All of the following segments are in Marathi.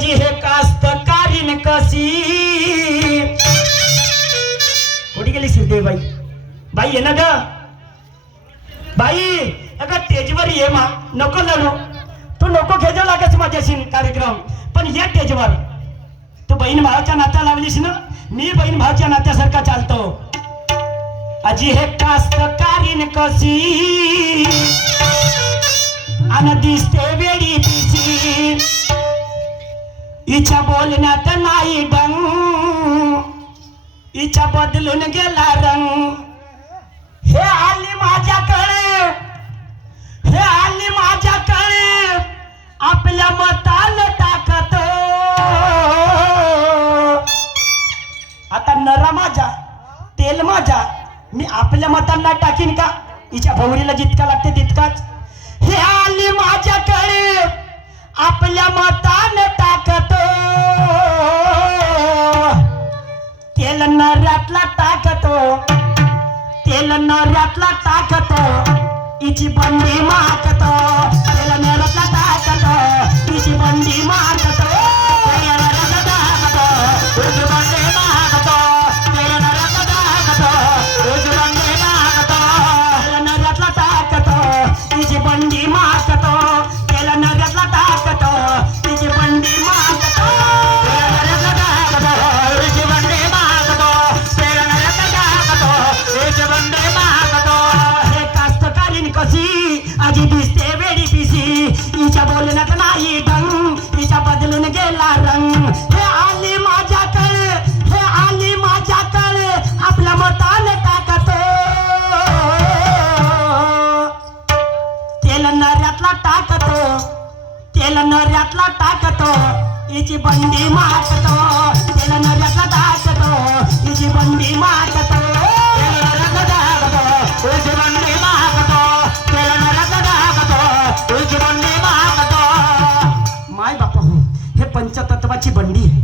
अजी हे कास्तकारीन कशी कुठे गेली श्रीदेवी बाई? बाई ये ना ग बाई, अगं टेजवर ये मा. नको लढू, तू नको खेळू लागस माझ्याशी कार्यक्रम, पण या टेजवर. तू बहीण भावाच्या नात्या लावलीस ना, मी बहीण भावाच्या नात्यासारखा चालतो. अजी हे कास्तकारीन कशी अन दिसते वेडी पिशी, हिच्या बोलण्यात नाही डंग, हिच्या बदलून गेला रंग. हे आली माझ्याकडे, हे आली माझ्याकडे, आपल्या मताला टाकत. आता नरा माझा तेल माझा, मी आपल्या मतांना टाकीन का? हिच्या भवरीला जितका लागते तितकाच. हे आली माझ्याकडे, आपल्या मताने टाकत. तेल नऱ्यातला टाकतो, तेल नऱ्यातला टाकतो, हिची बंडी मारतो. तेल नऱ्यातला टाकतो, हिची बंडी मारतो. तेल नऱ्यातला टाकतो, हिची बंडी मारतो. तेल नऱ्यातला टाकतो, हिची बंडी मारतो. तेल नऱ्यातला टाकतो, हिची बंडी मारतो. तेल नऱ्यातला टाकतो, हिची बंडी मारतो. तेल नऱ्यातला टाकतो, हिची बंडी मारतो. तेल नऱ्यातला टाकतो, हिची बंडी मारतो. हे कास्तकारीन कशी आजी दिसते वेडी पिशी, हिच्या बोलण्यात नाही ढंग, हिच्या बदलून गेला रंग. हे आली माझ्याकडे, हे आली माझ्याकडे, आपल्या मताने टाकतो. तेल नऱ्यातला टाकतो, तेल नऱ्यातला टाकतो, हिची बंडी मारतो. तेल नऱ्यातला टाकतो, हिची बंडी मारतो. तेल नऱ्यातला टाकतो, हिची बंडी मारतो. तेल नऱ्यातला टाकतो, हिची बंडी मारतो. माय बापा हो, हे पंचतत्वाची बंडी आहे.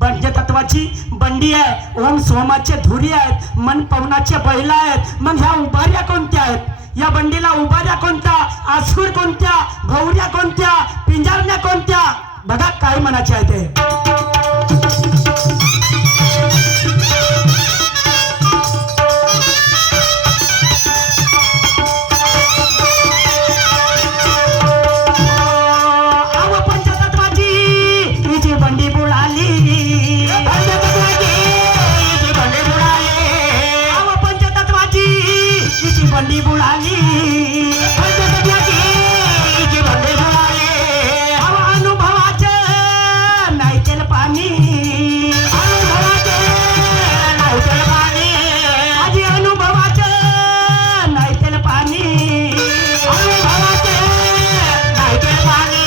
पंचतत्वाची बंडी आहे. ओम सोमाचे धुरी आहेत, मन पवनाचे बैल आहेत. मग ह्या उभाऱ्या कोणत्या आहेत? या बंडीला उभाऱ्या कोणत्या, आसूर कोणत्या, भौऱ्या कोणत्या, पिंजारण्या कोणत्या? बघा काय म्हणायचे आहे ते. आव पंचतत्वाची हिची बंडी बुडाली, हिची बंडी बुडाली. आव पंचतत्वाची हिची बंडी बुडाली, हिची बंडी बुडाली. आव अनुभवाचे नाही तेल पाणी, अनुभवाचे नाही तेल पाणी. आजी अनुभवाचे नाही तेल पाणी, अनुभवाचे नाही तेल पाणी.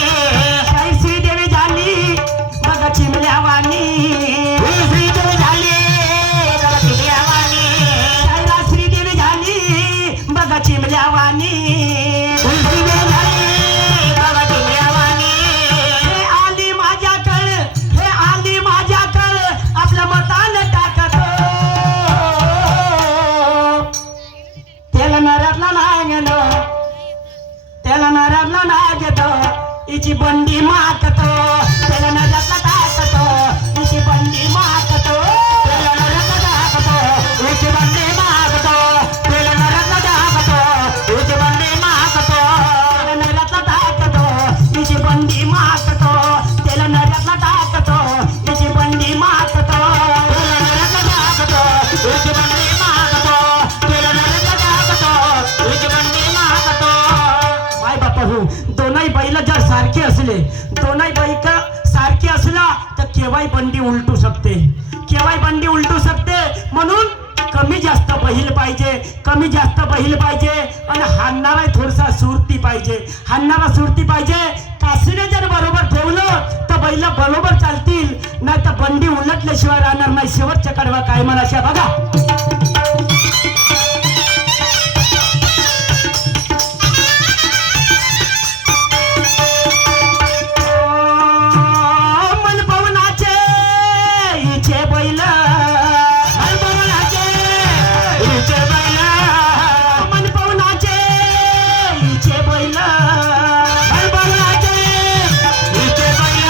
शाही श्रीदेवी झाली बघा चिमल्यावानी, श्रीदेवी झाली बघा चिमल्यावानी. शाहीला श्रीदेवी झाली बघा चिमल्यावानी, श्रीदेवी झाली बघा चिमल्यावानी. हे आली माझ्याकडे, हे आली माझ्याकडे, आपल्या मताने टाकतो. तेल नऱ्यातला नाही घेतो, तेल नऱ्यातला नाही घेतो, हिची बंडी मारतो. तेल नऱ्यातला टाकतो, हिची बंडी मारतो. तेल नऱ्यातला टाकतो, हिची बंडी मारतो. तेल नऱ्यातला टाकतो, हिची बंडी मारतो. तेल नऱ्यातला टाकतो, हिची बंडी मारतो. तेल नऱ्यातला टाकतो, हिची बंडी मारतो. तेल नऱ्यातला टाकतो, हिची बंडी मारतो. तेल नऱ्यातला टाकतो, हिची बंडी मारतो. माय बापा हो, दोनही बैल जर सारखे असले, दोनही बैल सारखे असला तर केव्हाही बंडी उलटू शकते, केव्हाही बंडी उलटू शकते. म्हणून कमी जास्त बैल पाहिजे, कमी जास्त बैल पाहिजे. आणि हाणणारा थोडासा सुरती पाहिजे, हाणणारा सुरती पाहिजे. काशीने जर बरोबर ठेवलं तर बैल बरोबर चालतील, नाही तर बंडी उलटल्याशिवाय राहणार नाही. शेवटच्या कडवा काय म्हणायचे बघा. मन पवनाचे हिचे बैल, मन पवनाचे हिचे बैल, मन पवनाचे हिचे बैल, मन पवनाचे हिचे बैल.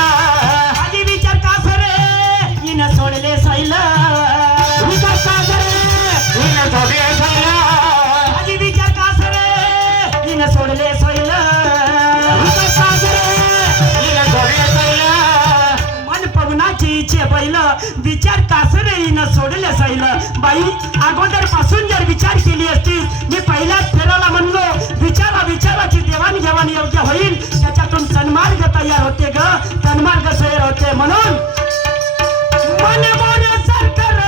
विचार कासर येईन सोडले सैल बाई अगोदर पासून जर विचार केली असतीस मी पहिल्याच फेराला म्हणलो विचाराची देवाणघेवाण योग्य होईल त्याच्यातून सन्मार्ग तयार होते ग सन्मार्ग तयार होते म्हणून मन मोर सरकार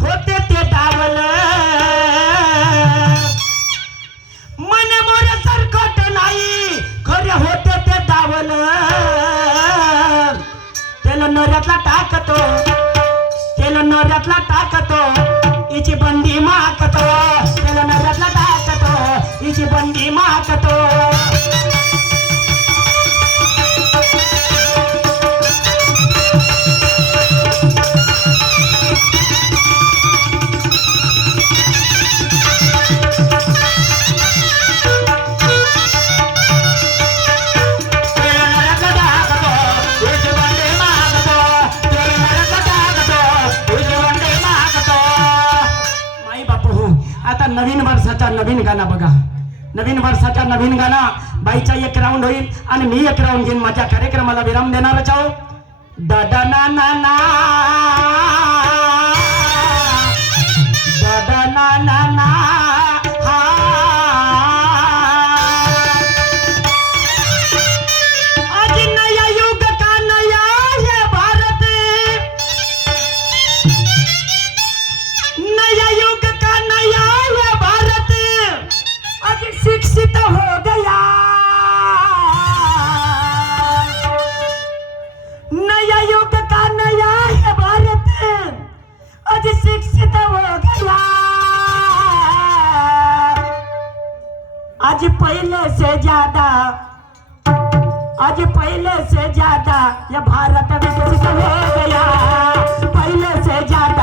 होते ते डावल मन मोर सरकट नाही खरे होते ते डावल तेल नोऱ्यातला टाकतो इची बंडी माकतो तेल नोऱ्यातला टाकतो इची बंडी माकतो नवीन वर्षाचा नवीन गाणं बघा नवीन वर्षाचा नवीन गाणं बाईचा एक राऊंड होईल आणि मी एक राऊंड घेईन माझ्या कार्यक्रमाला विराम देणारच आहो दादा ना ना ना दादा ना ना ना हा आज नया युग का नया है भारत नया युग का नया शिक्षित हो गया नया युग का नया है भारत आज शिक्षित हो गया आज पहले से ज्यादा ये भारत विकसित हो गया पहले से ज्यादा